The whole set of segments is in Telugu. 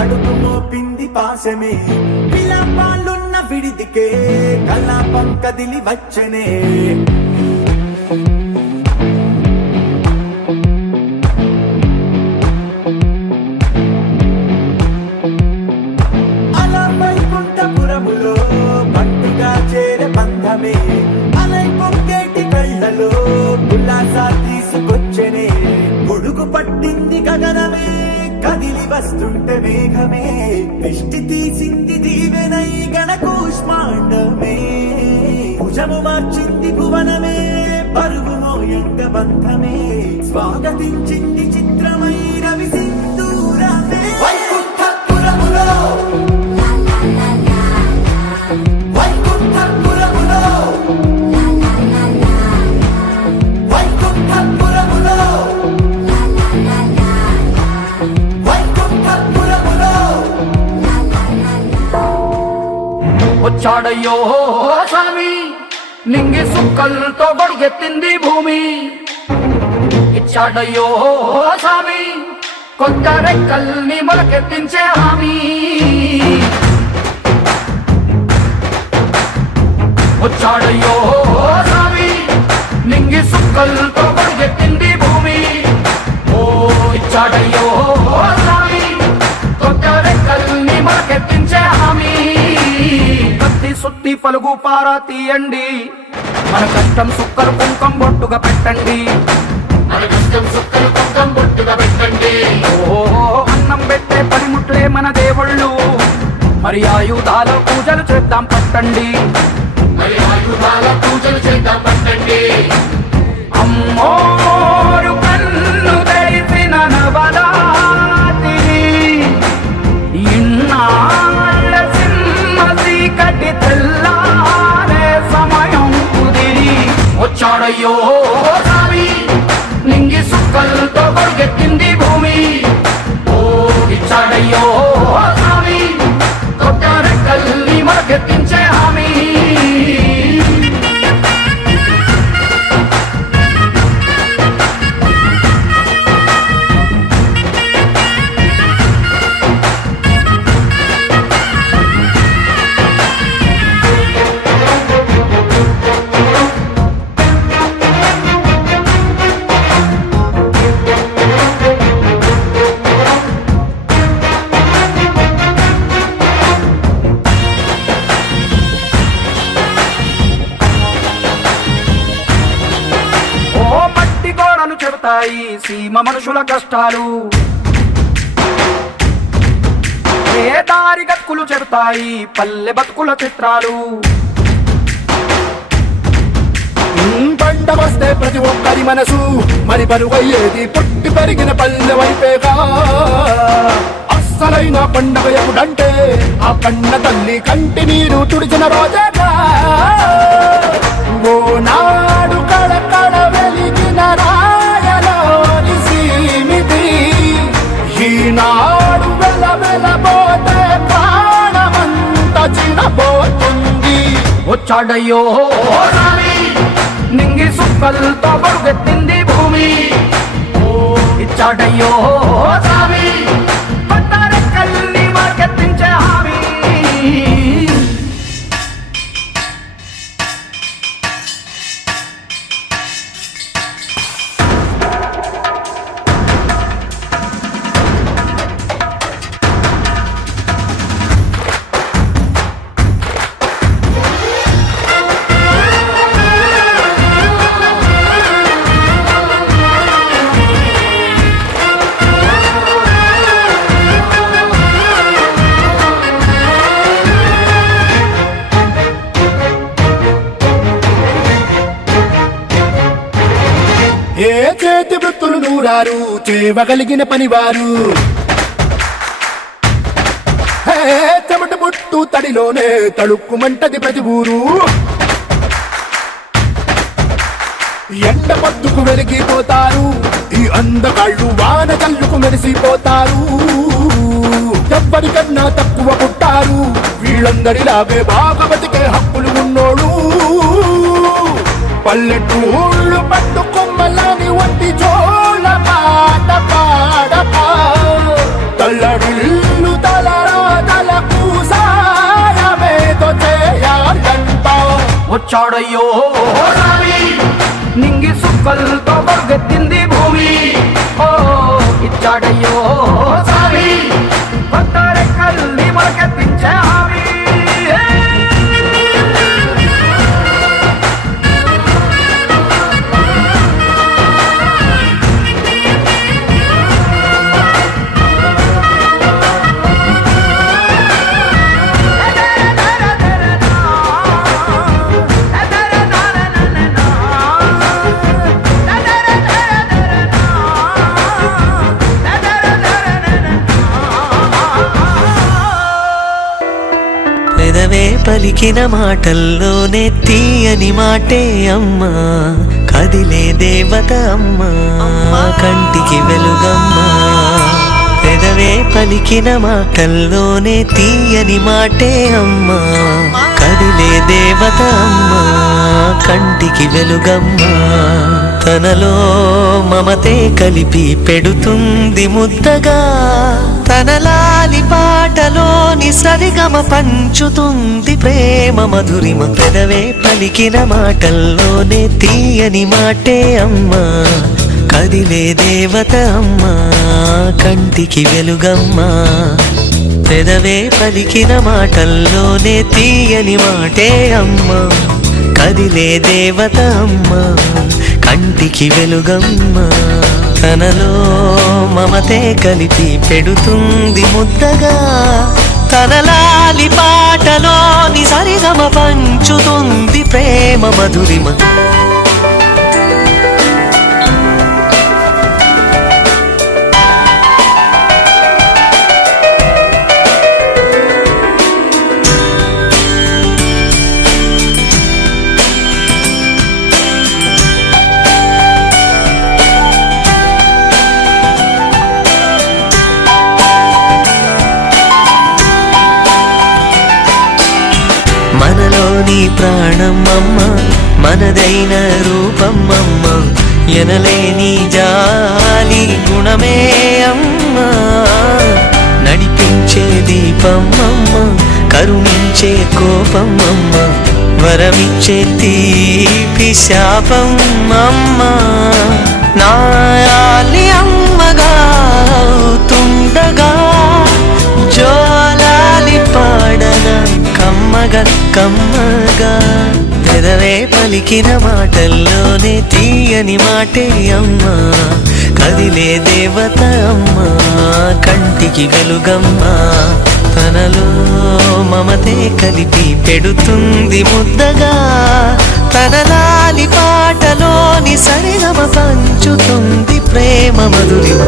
అడుగు మోపింది పాశమే విలాపాలున్న విడిదికే కలాపం కదిలి వచ్చనే అలా వైకుంఠపురములో భక్తిగా చేరే బంధమే అలై పొంగేటి కళ్ళలో ఉల్లాసా తీసుకొచ్చనే గొడుగు పట్టింది గగనమే కదిలి వస్తుంటే మేఘమే దృష్టి తీసింది దీవెనై గణకూష్మాండమే భుజము మార్చింది భువనమే పరువు మోయంగ బంధమే స్వాగతించింది చిత్రమై రవి సింధూరమే వైకుంఠపురములో వైకుంఠపురములో వైకుంఠపురములో వచ్చాడయ్యో స్వామి నింగి సుక్కలతో గొడుగెత్తింది భూమి ఇచ్చాడయ్యో స్వామి కొత్త రెక్కల్ని మొలకెత్తించే హామీ వచ్చాడయ్యో స్వామి నింగి సుక్కలతో గొడుగెత్తింది భూమి ఓ ఇచ్చాడయ్యో స్వామి కొత్త రెక్కల్ని మొలకెత్తించే హామీ సుత్తి పలుగు పారా తీయండి మన కష్టం సుక్కలు కుంకం బొట్టుగా పెట్టండి ఓ అన్నం పెట్టే పనిముట్లే మన దేవుళ్ళు మరి ఆయుధాల పూజలు చేద్దాం పట్టండి అమ్మోరు కన్ను తెరిసిన నవరాత్రి ఇన్నాళ్ళ చీకటి తెల్లారే సమయం కుదిరి వచ్చాడయ్యో స్వామి నింగి సుక్కలతో గొడుగెత్తింది భూమి ఓ ఇచ్చాడయ్యో స్వామి కొత్త రెక్కల్ని మొలకెత్తించే హామీ చెబుతాయి సీమ మనుషుల కష్టాలు ఏ దారి గతుకులు చెబుతాయి పల్లె బతుకుల చిత్రాలు పంట వస్తే ప్రతి ఒక్కరి మనసు మరి బరువయ్యేది పుట్టి పెరిగిన పల్లె వైపేగా అస్సలైన పండగ ఎప్పుడంటే ఆ కన్న తల్లి కంటి నీరు తుడిచిన రోజేగా ఓ నాడు కళకళ వెలిగిన రాయలోని సీమితి ఈనాడు వెలవెలబోతే ప్రాణమంత చినబోతుంది వచ్చాడయ్యో స్వామి నింగి సుక్కలతో గొడుగెత్తింది భూమి ఓ ఇచ్చాడయ్యో స్వామి కొత్త రెక్కల్ని మొలకెత్తించే హామీ ఏ చేతి వృత్తులు నూరారు చేయగలిగిన పనివారు చెమట పుట్టు తడిలోనే తడుక్కుమంటది ప్రతి ఊరు ఎండ పొద్దుకు వెలిగిపోతారు ఈ అందగాళ్ళు వాన కళ్ళుకు మెరిసిపోతారు ఎవ్వరికన్నా తక్కువ పుట్టారు వీళ్ళందరిలాగే బాగా బతికే హక్కులు ఉన్నోడు పల్లెటూళ్ళు పట్టు కొమ్మలని వంటి జోల పాట పాడక తల్లడిల్లు తలకు సాయమేదో చేయాలంట వచ్చాడయ్యో రావి నింగి సుక్కలతో బరుగెత్తింది భూమి ఓ ఇచ్చాడయ్యో సావి కొత్త రెక్కల్ని మొలకెత్తించే హామీ పెదవే పలికిన మాటల్లోనే తీయని మాటే అమ్మా కదిలే దేవత అమ్మా కంటికి వెలుగమ్మా పెదవే పలికిన మాటల్లోనే తీయని మాటే అమ్మా కదిలే దేవత అమ్మా కంటికి వెలుగమ్మా తనలో మమతే కలిపి పెడుతుంది ముద్దగా తనలాలి పాటలోని సరిగమ పంచుతుంది ప్రేమ మధురిమ పెదవే పలికిన మాటల్లోనే తీయని మాటే అమ్మా కదిలే దేవత అమ్మా కంటికి వెలుగమ్మా పెదవే పలికిన మాటల్లోనే తీయని మాటే అమ్మా కదిలే దేవత అమ్మా కంటికి వెలుగమ్మా తనలో మమతే కలిపి పెడుతుంది ముద్దగా తనలాలి పాటలోని సరిగమ పంచుతుంది ప్రేమ మధురిమ మనలోని ప్రాణమమ్మ మనదైన రూపమమ్మ ఎనలేని జాలి గుణమే అమ్మా నడిపించే దీపమమ్మ కరుణించే కోపమమ్మ వరమిచ్చే తీపి శాపమమ్మ నాయాలి అమ్మగా అవుతుండగా జోలాలి పాడన కమ్మగా కమ్మగా పెదవే పలికిన మాటల్లోనే తీయని మాటే అమ్మా కదిలే దేవత అమ్మా కంటికి వెలుగమ్మా తనలో మమతే కలిపి పెడుతుంది ముద్దగా తనలాలి పాటలోని సరిగమ పంచుతుంది ప్రేమ మధురిమ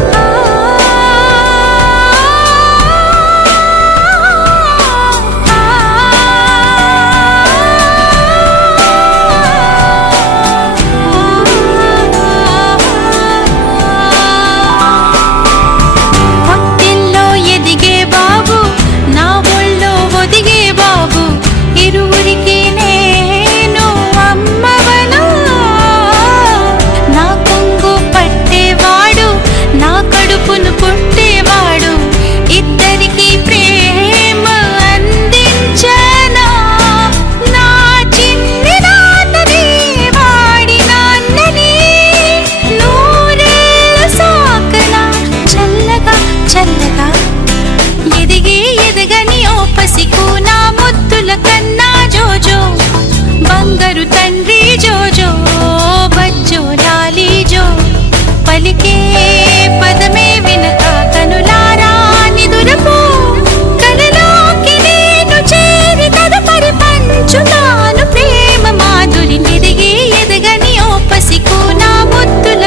ప్రేమ మాధురి నిదిగి ఎదగని ఓ పసికు నా ముద్దుల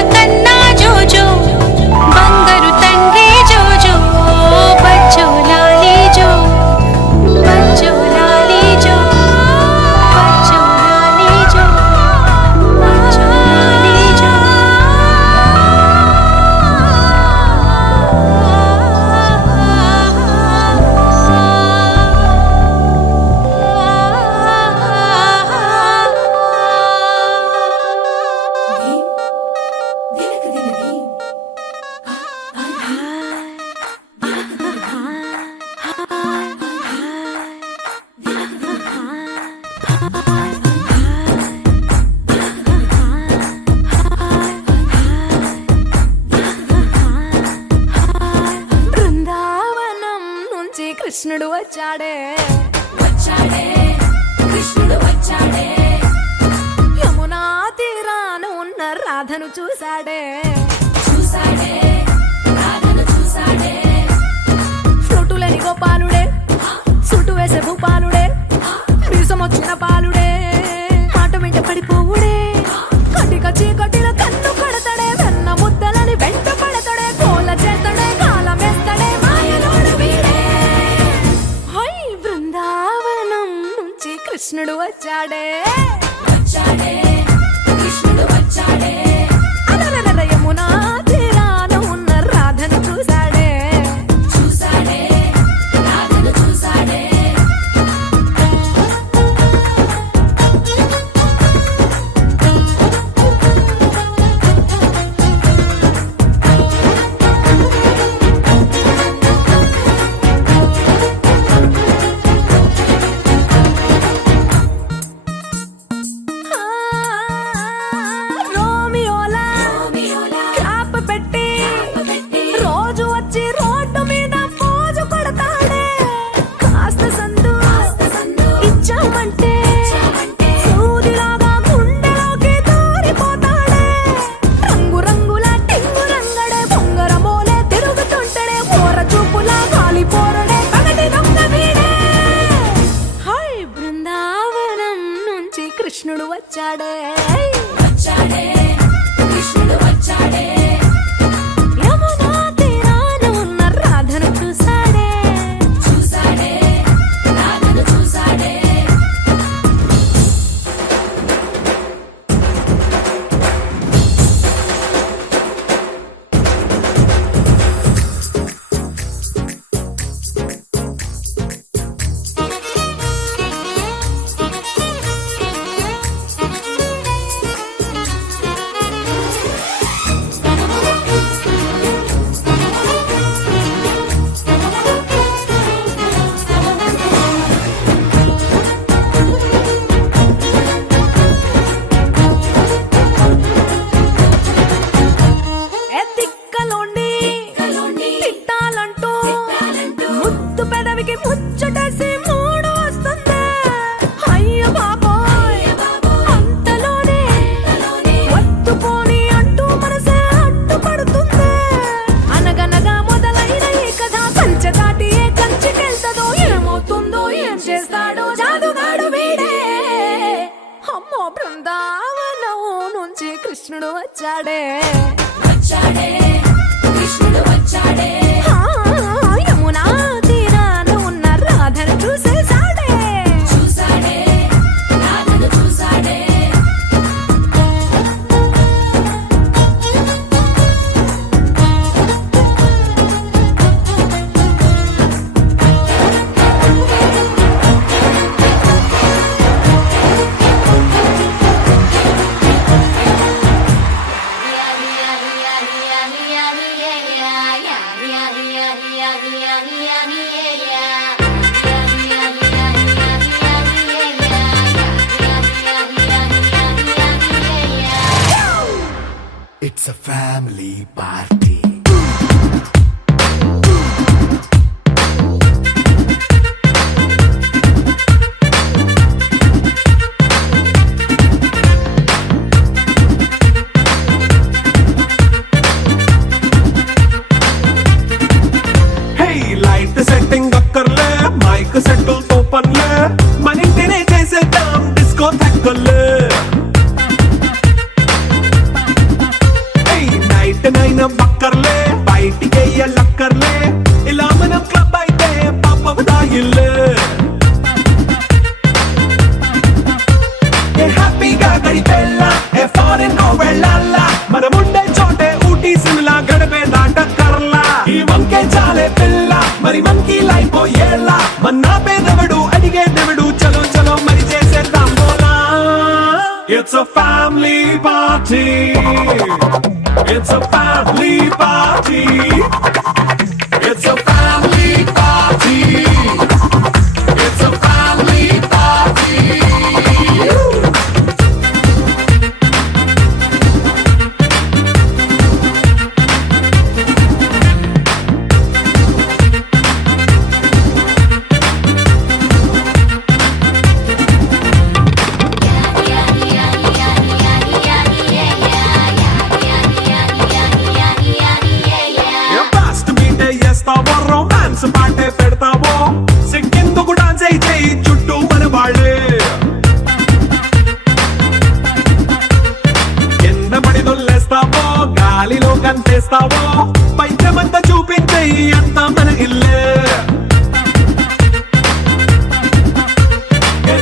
వచ్చాడే వచ్చాడే కృష్ణుడు వచ్చాడే యమునా తీరాన ఉన్న రాధను చూశాడే చూసాడే రాధను చూసాడే ఫ్లూటులేని గోపాలుడే సుటు వేసే భూపాలుడే మీసమొచ్చిన పాలుడే మాట వెంట పడిపోవుడే కటిక చీకటిల కన్ను కడతాడే వెన్న ముద్దలని వెంట పడతాడే కోల చేతడే కాలమేస్తాడే మాయలోడు వీడే హై బృందావనం నుంచి కృష్ణుడు వచ్చాడే వచ్చాడే కృష్ణుడు వచ్చాడే అలరలర యమునా తీరాన ఉన్న రాధను చూశాడే చూసాడే రాధను చూసాడే ఆ, రోమియోలా రోమియోలా క్యాప్ పెట్టి పెట్టి రోజు వచ్చి రోడ్డు మీద పోజు కొడతాడే కాస్త సందు సందు ఇచ్చామంటే ఇచ్చామంటే సూదిలాగా గుండెలోకి దూరిపోతాడే రంగు రంగుల టింగు రంగడే బొంగరమోలే తిరుగుతుంటడే ఓర చూపులా కాలిపోరడే పగటి దొంగ వీడే హై బృందావనం నుంచి కృష్ణుడు వచ్చాడే వచ్చాడే కృష్ణుడు వచ్చాడే యమునా తీరాన ఉన్న రాధను చూశాడే చూసాడే రాధను చూసాడే ఎత్తిక్కలోండి కలోండి తిట్టాలంటూ తిట్టాలంటూ ముద్దు పెదవికి ముచ్చటేసి మూడు వస్తుంది అయ్య బాబోయ్ అంతలోనే వత్తుపోని అంటూ మనసే అడ్డుపడుతుంది అనగనగా మొదలైన ఈ కథ కంచె దాటి ఏ కంచికెళ్తదో ఏమవుతుందో ఏం చేస్తాడో జాదుగాడు వీడే అమ్మో బృందావనం నుంచి కృష్ణుడు వచ్చాడే వచ్చాడే కృష్ణుడు వచ్చాడే ఆ, యమునా తీరాన ఉన్న రాధను చూసేశాడే చూసాడే రాధను చూసాడే It's a family party. Hey light setting అక్కర్లే మైక్ సెట్టుల్ తో పనిలే మన ఇంటినే చేసేద్దాం డిస్కో థెక్కర్లే హే నైట్ నైన్ బక్కర్లే బయటికి లక్కర్లే ఇలా మనం క్లబ్ అయితే పాప దాయిల్లే ఏ హ్యాపీగా గడిపెళ్ళా ఏ ఫారెన్ నో వెళ్ళాలా మనముండే చోటే ఊటీ సిమ్లా గడిపే దాటక్కర్లా ఈ వంకే చాలే పిల్ల మరి మనకి లైఫ్ ఏళ్ళ మన్నా పేదవడు అడిగే దేవుడు చలో చలో మరి చేసేద్దాం బోలా it's a family party it's a family party it's a family party it's a family party కంతేస్తావో పైద్యమంతా చూపించే అంతా మన ఇల్లే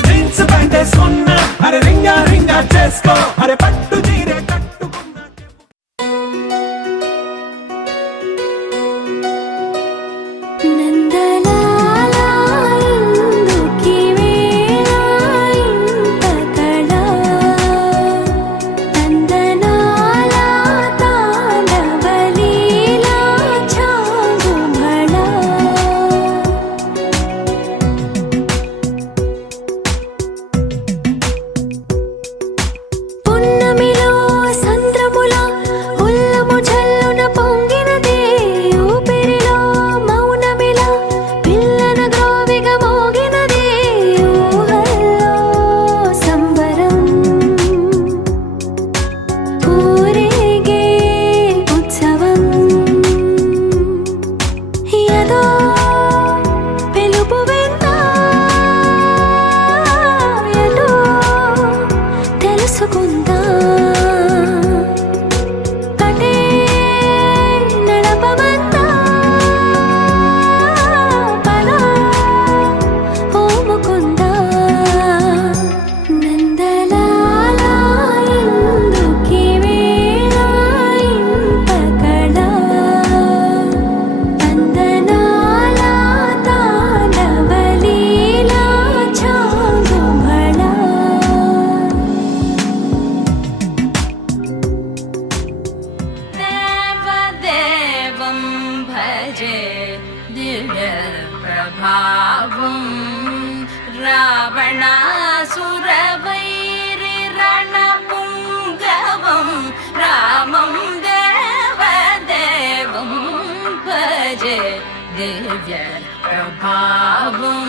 జీన్స్ ప్యాంట్ వేసుకున్నా అరే రింగా రింగా చేసుకో అరే పట్టు చీరే కట్టుకున్నా నందలాలా ఇందుకి వేళ ఇంత కళ నందనాలా తాండవలీలా చాంగుమళ పున్నమిలో సంద్రముల ఉల్లము జల్లున పొంగినదే ఊపిరిలో మౌనమిలా పిల్లన గ్రోవిగా మోగినదే ఊహల్లో సంబరం ఊరేగే ఉత్సవం యదో పిలుపు విన్నా ఎటో తెలుసుకుందా కటే నడపమందా పద ఓముకుందా నందలాలా ఇందుకి వేళ ఇంత కళ నందనాలా తాండవలీలా చాంగుమళ దేవదేవం భజే దివ్య ప్రభావం రావణాసురవైరి రణపుంగవం రామం దేవదేవం భజే దివ్య ప్రభావం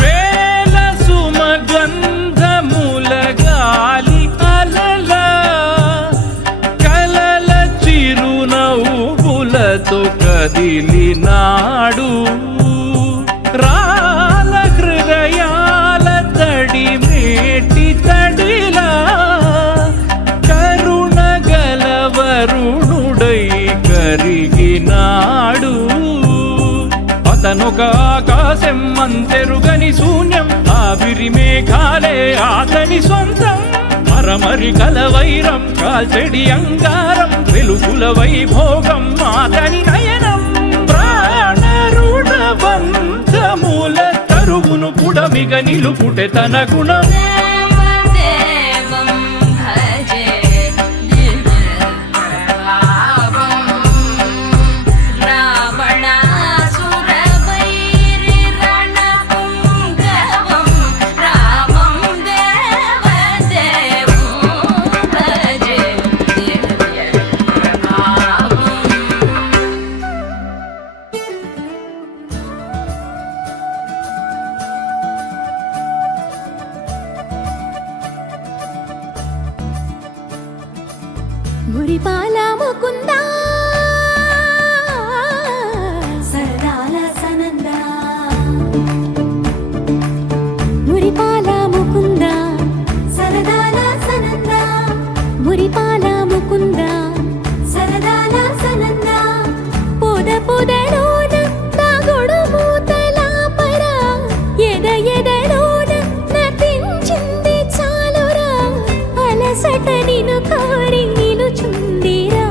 వేల సుమగంధముల గాలి అలల కలల చిరునవ్వులతో కదిలినాడు రాల హృదయాల తడి మేటి తడిలా కరుణ గలవరుణుడై కరిగినాడు అతనొక ఆకాశం అంతెరుగని శూన్యం ఆవిరి మేఘాలే అతని సొంతం మరమరి కలవైరం కాల్చెడి అంగారం వెలుగుల వైభోగం అతని నయనం ప్రాణరుణ బంధముల తరువును పుడమిగ నిలుపుటె తన గుణం దేవదేవం భజే దివ్య ప్రభావం రావణాసురవైరి రణపుంగవం రామం దేవదేవం భజే దివ్య ప్రభావం మురిపాల ముకుందా సరదాల సనందా మురిపాల ముకుందా సరదాల సనందా మురిపాల ముకుందా సరదాల సనందా పొద పొదలోన తాగుడు మూతల పరా ఎద ఎదలోన నటించింది చాలురా అలసట నిన్ను కోరి నిలుచుందిరా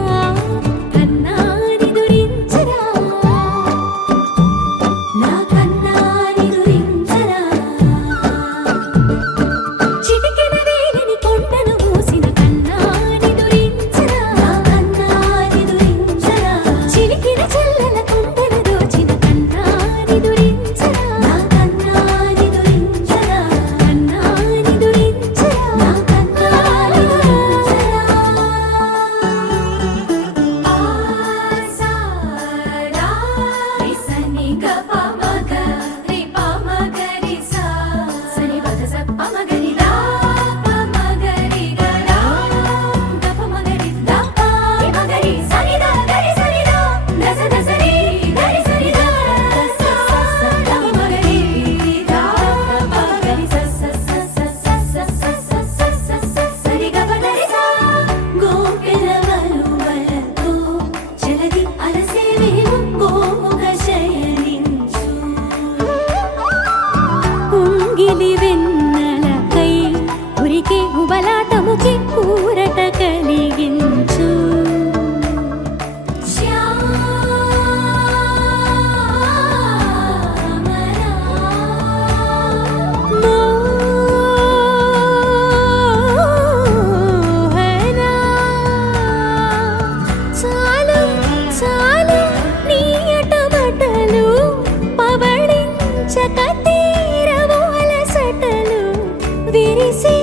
విరిసే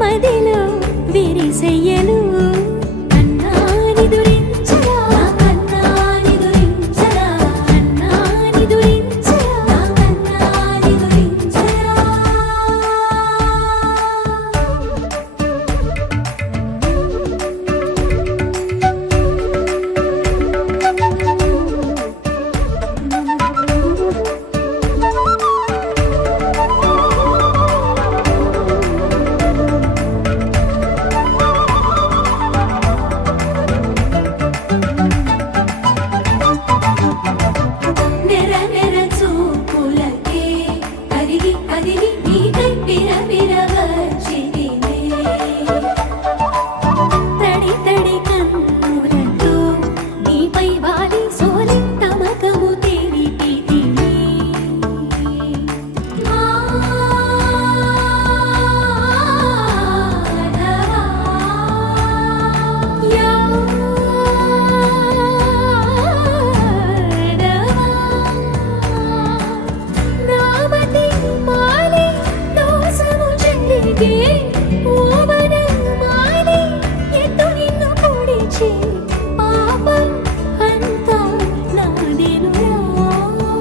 మదిలో విరిసెయ్యలు కన్నాని దురించరా కన్నాని దురించరా కన్నాని దురించరా కన్నాని దురించరా నెర నెర చూపులకే కరిగి కదిలి నీకై విరవిరవచ్చితినే తడి తడి కన్నులతో నీపై వాలి సోలి తమకము తెలిపితినే నామతి మాలి దోసము చెల్లిగే ఓవన మాలి ఎత్తు నిన్ను పొడిచి పాపం అంతా నాదేనురా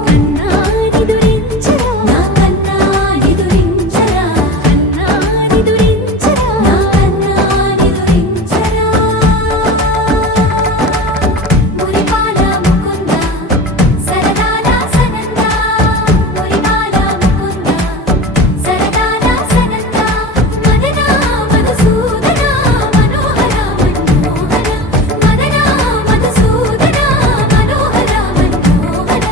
కన్నాని దురించరా నా కన్నాని దురించరా కన్నాని దురించరా నా కన్నాని దురించరా మురిపాల ముకుంద సరదాల సనంద మురిపాల ముకుంద సరదాల సనంద మదన మధుసూదన మనోహర మన్మోహన మదన మధుసూదన మనోహర మన్మోహన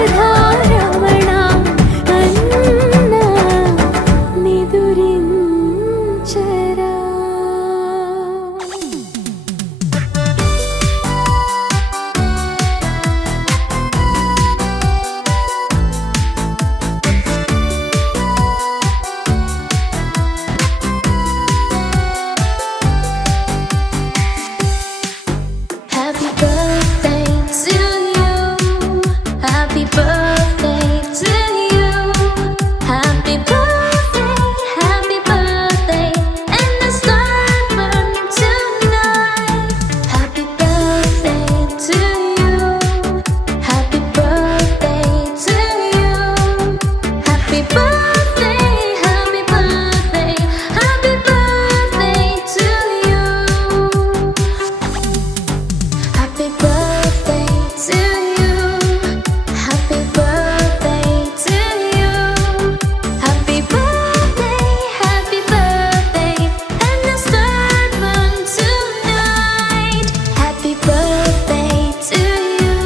రాధారమణ అన్న నిదురించరా Happy birthday to you. Happy birthday to you. Happy birthday, and the star burn tonight. Happy birthday to you. Happy birthday to you. Happy birthday, happy birthday, happy birthday to you. Happy birthday to you. Happy birthday to you. Happy birthday, and the star burn tonight. Happy birthday to you.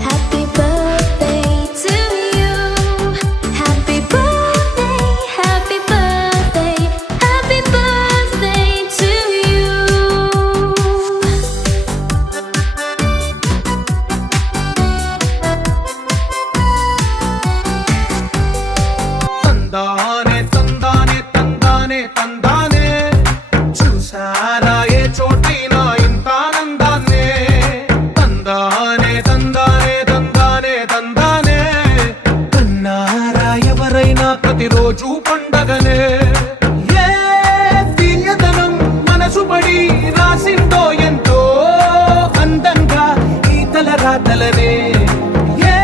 Happy birthday to you. Happy birthday, happy birthday, happy birthday to you. తందానే తందానే తందానే తందానే చూసారా ఏ చోటైనా ఇంత ఆనందాన్నే తందానే తందానే తందానే తందానే కన్నారా ఎవరైనా ప్రతిరోజు పండగనే ఏ తీయదనం మనసు పడి రాసిందో ఎంతో అందంగా ఈ తల రాతలనే ఏ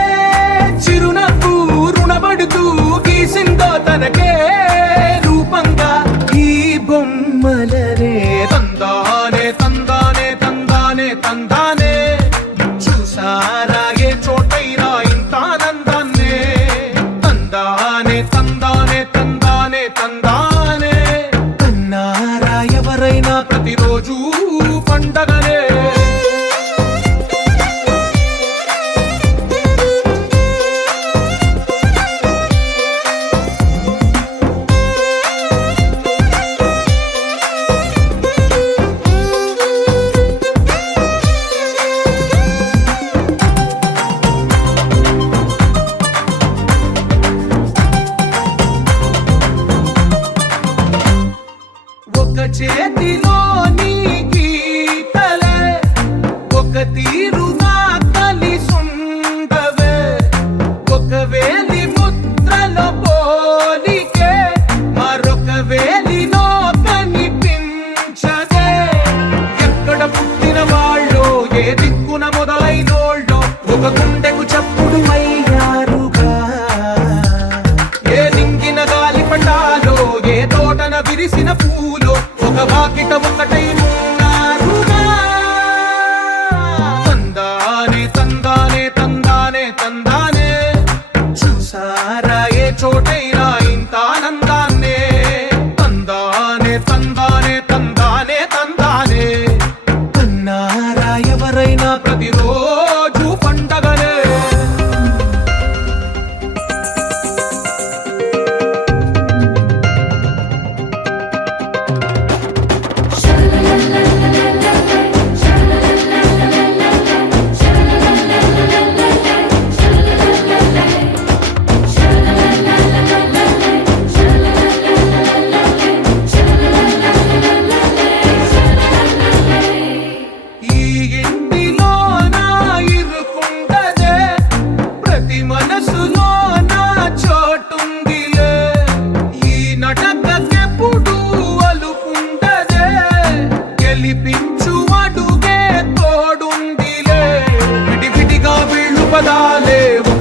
చిరునవ్వు రుణపడుతూ గీసిందో తనకే రూపంగా ఈ బొమ్మలనే తందానే తందానే తందానే తందానే చూసారా ఏ చోటైనా ఇంత ఆనందాన్నే తందానే తందానే తందానే తందానే కన్నారా ఎవరైనా ప్రతిరోజు పండగనే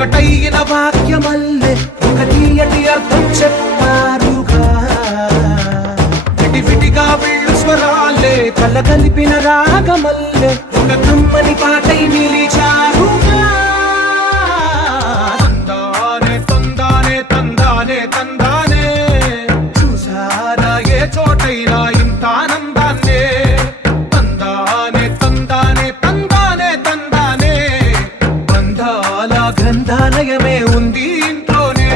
ఒకటైన వాక్యమల్లే ఒక తీయటి అర్థం చెప్పారుగా విడివిడిగా వెళ్ళు స్వరాలే కల కలిపిన రాగమల్లే ఒక కమ్మని పాటై నిలిచారుగా తందానే తందానే తందానే తందానే చూసారా ఏ చోటైనా ఇంత ఆనందాన్నే తందానే తందానే తందానే తందానే బంధాల గ్రంథాలయమే ఉంది ఇంట్లోనే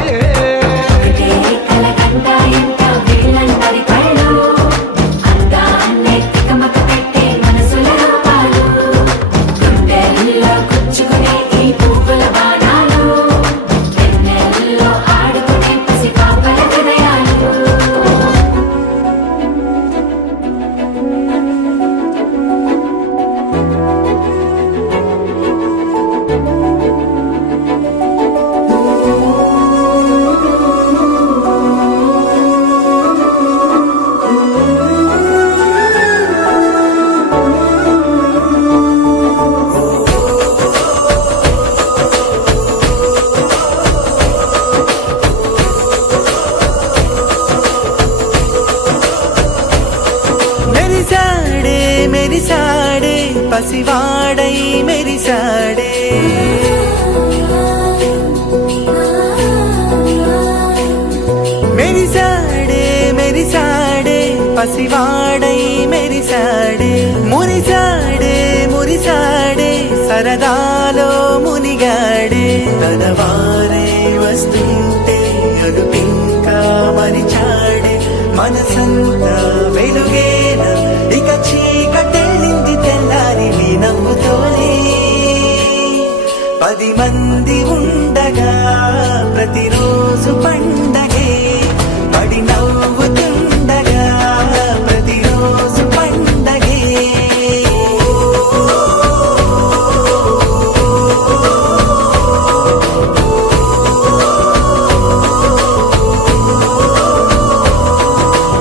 ఒకటే కలగంట ఎంత వీళ్ళందరి కళ్ళు అందాన్నే తికమక పెట్టే మనసుల రూపాలు గుండెల్లో గుచ్చుకునే ఈ పువ్వుల బాణాలు వెన్నెల్లో ఆడుకునే పసిపాపల హృదయాలు మెరిసాడే మెరిసాడే పసివాడై మెరిసాడే మెరిసాడే మెరిసాడే పసివాడై మెరిసాడే మురిసాడే మురిసాడే సరదాలో మునిగాడే తన వారే వస్తుంటే అడుపింకా మరిచాడే మనసంతా వెలుగేన ఇక చీకటెళ్ళింది తెల్లారి నీ నవ్వుతోనే 10 మంది ఉండగా ప్రతిరోజు పండగే పడి నవ్వుతుండగా ప్రతిరోజు పండగే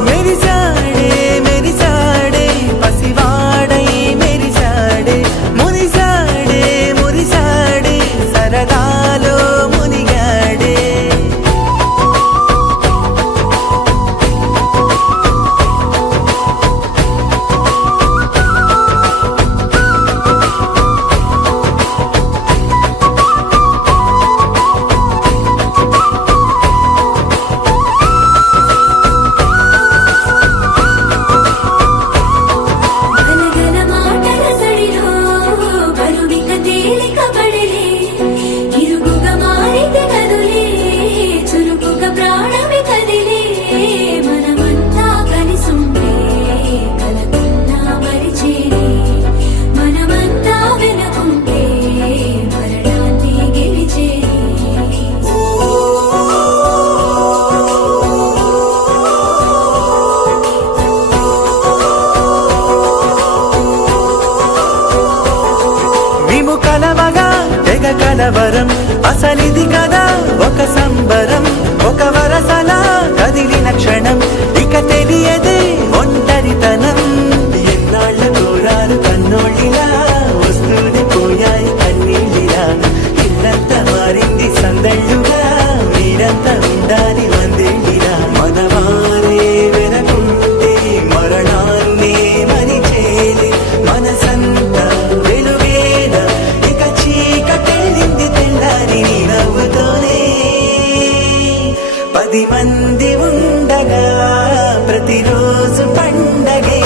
మెరిసాడే మెరిసాడే పసివాడై మెరిసాడే మురిసాడే మురిసాడే సరదాలో మునిగాడే గలగల మాటల సడిలో బరువిక తేలిక పడలే ఇరుగుగా మారితే కదులే చురుకుగా ప్రాణమి కదిలే మనమంతా కలిసుంటే కలకున్నా మరిచేరే మనమంతా వెనకుంటే మరణాన్ని గెలిచేరే మేము కలవగా తెగ కలవరం అసలిది కదా ఒక సంబరం ఒక వరసలా కదిలిన క్షణం ఇక తెలియదే ఒంటరితనం ఎన్నాళ్ళ దూరాలు కన్నోళ్ళిలా వస్తూనే పోయాయి కన్నీళ్ళిలా ఇల్లంతా మారింది సందళ్ళుగా మీరంతా ఉండాలి వందేళ్ళిలా మనవారే వెనకుంటే మరణాన్నే మరిచేది మనసంతా వెలుగేన ఇక చీకటెళ్ళింది తెల్లారి నీ నవ్వుతోనే 10 మంది ఉండగా ప్రతిరోజు పండగే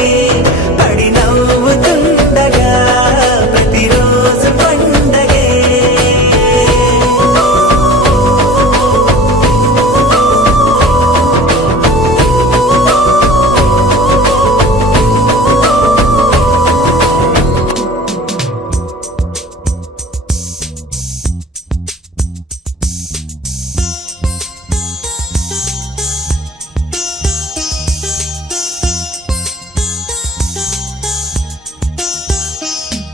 పడి నవ్వుతుండగా ప్రతిరోజు పండగే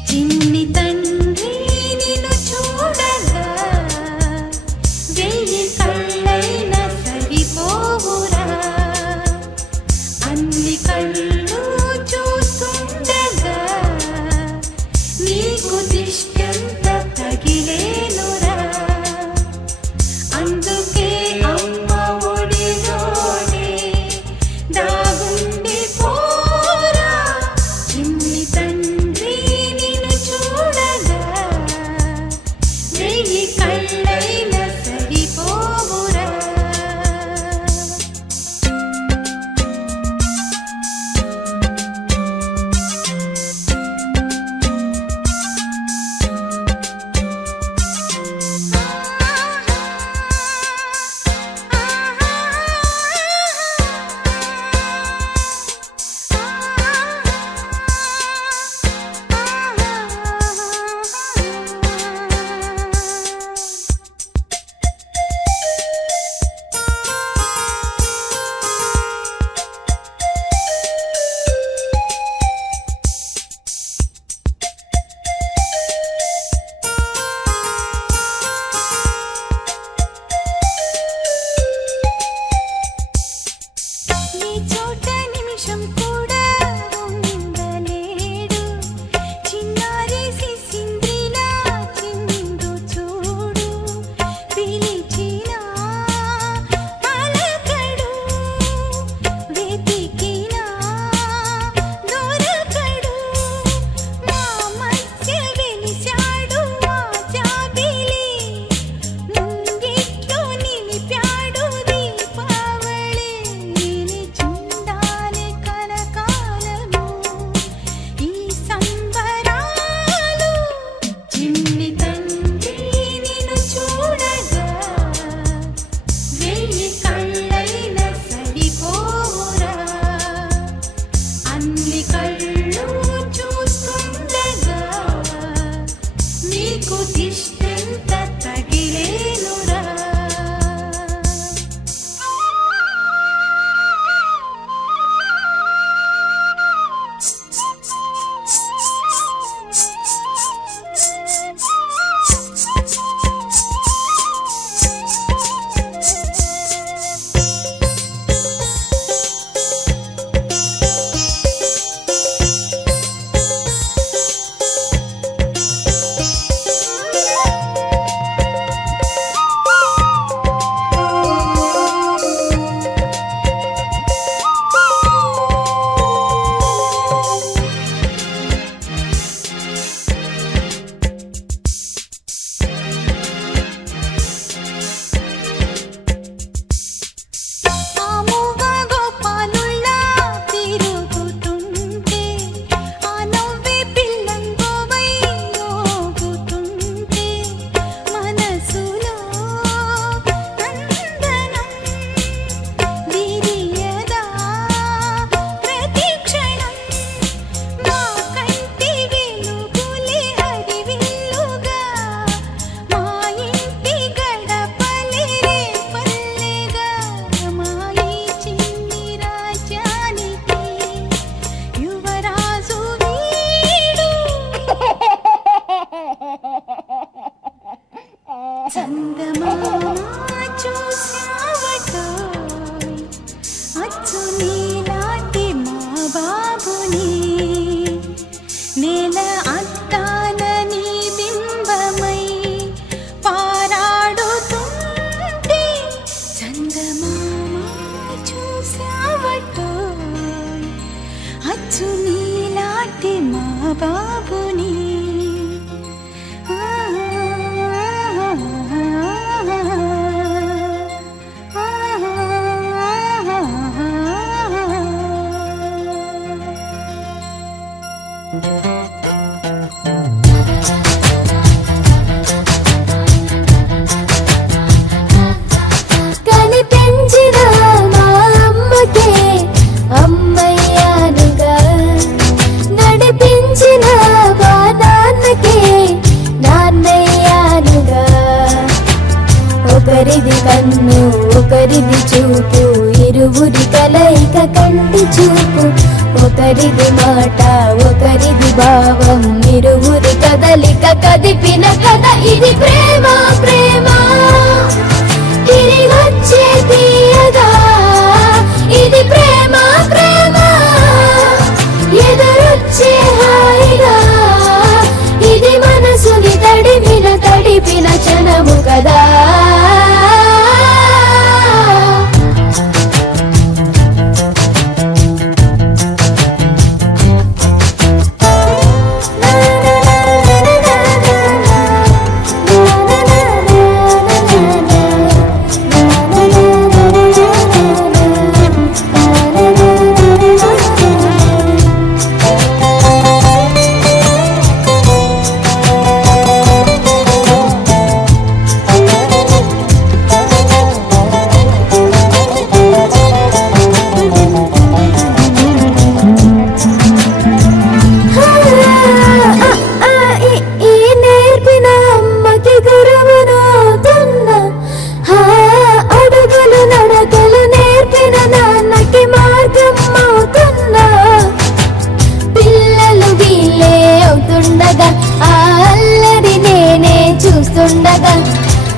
చిన్ని తండ్రి నిన్ను చూడగా వెయ్యి కళ్ళైన సరిపోవురా అన్ని కళ్ళు చూస్తుండగా నీకు దిష్టంత తగిలేనురా బాబుని కనిపించిన మా అమ్మకే అమ్మయ్యానుగా, నడిపించిన మా నాన్నకే నాన్నయ్యానుగా. ఒకరిది కన్ను ఒకరిది చూపు, ఇరువురి కలయిక కంటి చూపు. ఒకరిది మాట ఒకరిది భావం, ఇరువురి కదలిక కదిపిన కథ ఇది ప్రేమ ప్రేమ. తిరిగొచ్చే తీయగా ఇది ప్రేమ ప్రేమ, ఎదురొచ్చే హాయిగా ఇది మనసుని తడిపిన క్షణము కదా.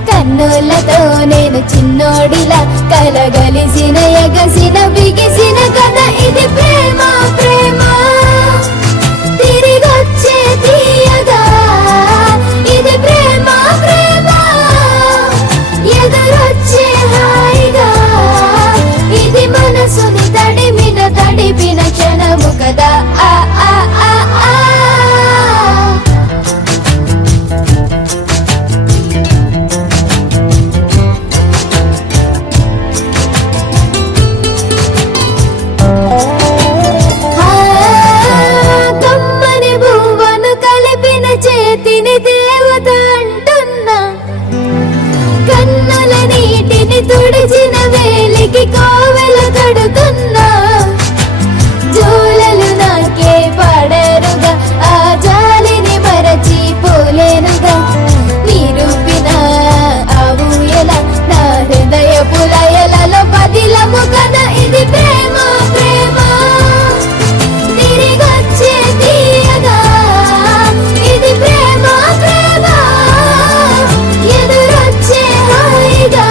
కన్నులతో నేను చిన్నోడిలా కలగలిసిన ఎగసిన బిగిసిన కథ ఇది ప్రేమ ప్రేమ. తిరిగొచ్చే తీయగా ఇది ప్రేమ ప్రేమ, ఎదురొచ్చే హాయిగా ఇది మనసుని తడిపిన క్షణము కదా. ఆ ఆ ఆ ఆ తుడిచిన వేలికి కోవెల కడుతున్నా, జోలలు నాకే పడరుగా ఆ జాలిని మరచి పోలేనుగా. నిరూపిన ఆవుయల నా హృదయ పులయలలో పదిలము కదా ఇది ప్రేమ ప్రేమ. తిరిగొచ్చే తీయగా ఇది ప్రేమ ప్రేమ, ఎదురొచ్చే హాయిగా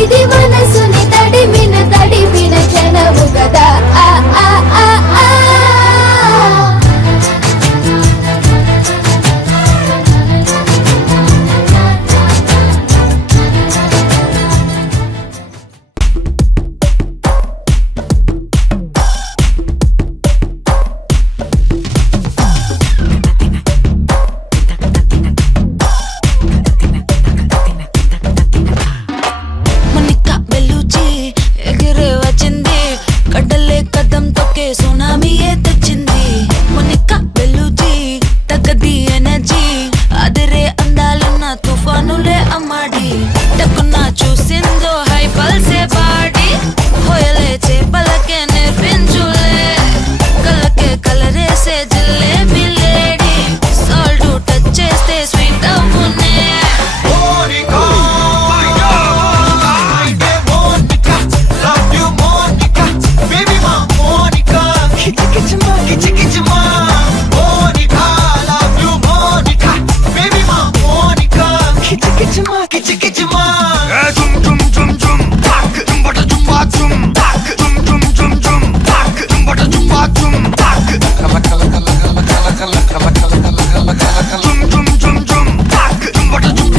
ఇది మనసుని తడిపిన క్షణము కదా. ఆ ఆ ఆ ఆ మొనికా బెలూచి ఎగిరే వచ్చింది, కడ్డలే కదం తొక్కే సునామీయే తెచ్చింది. మొనికా బెలూచి తగ్గది ఎనర్జీ, అదిరే అందాలున్న తుఫానులే అమ్మాడి. టక్కున చూసిందో హై పల్సే బాడి, హోయలే చేపలకే నేర్పించులే, కళ్ళకే కలరేసే జిల్లేబీ లేడీ. సాల్ట్ టచ్ చేస్తే స్వీట్ అవునే.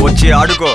వచ్చి ఆడుకో.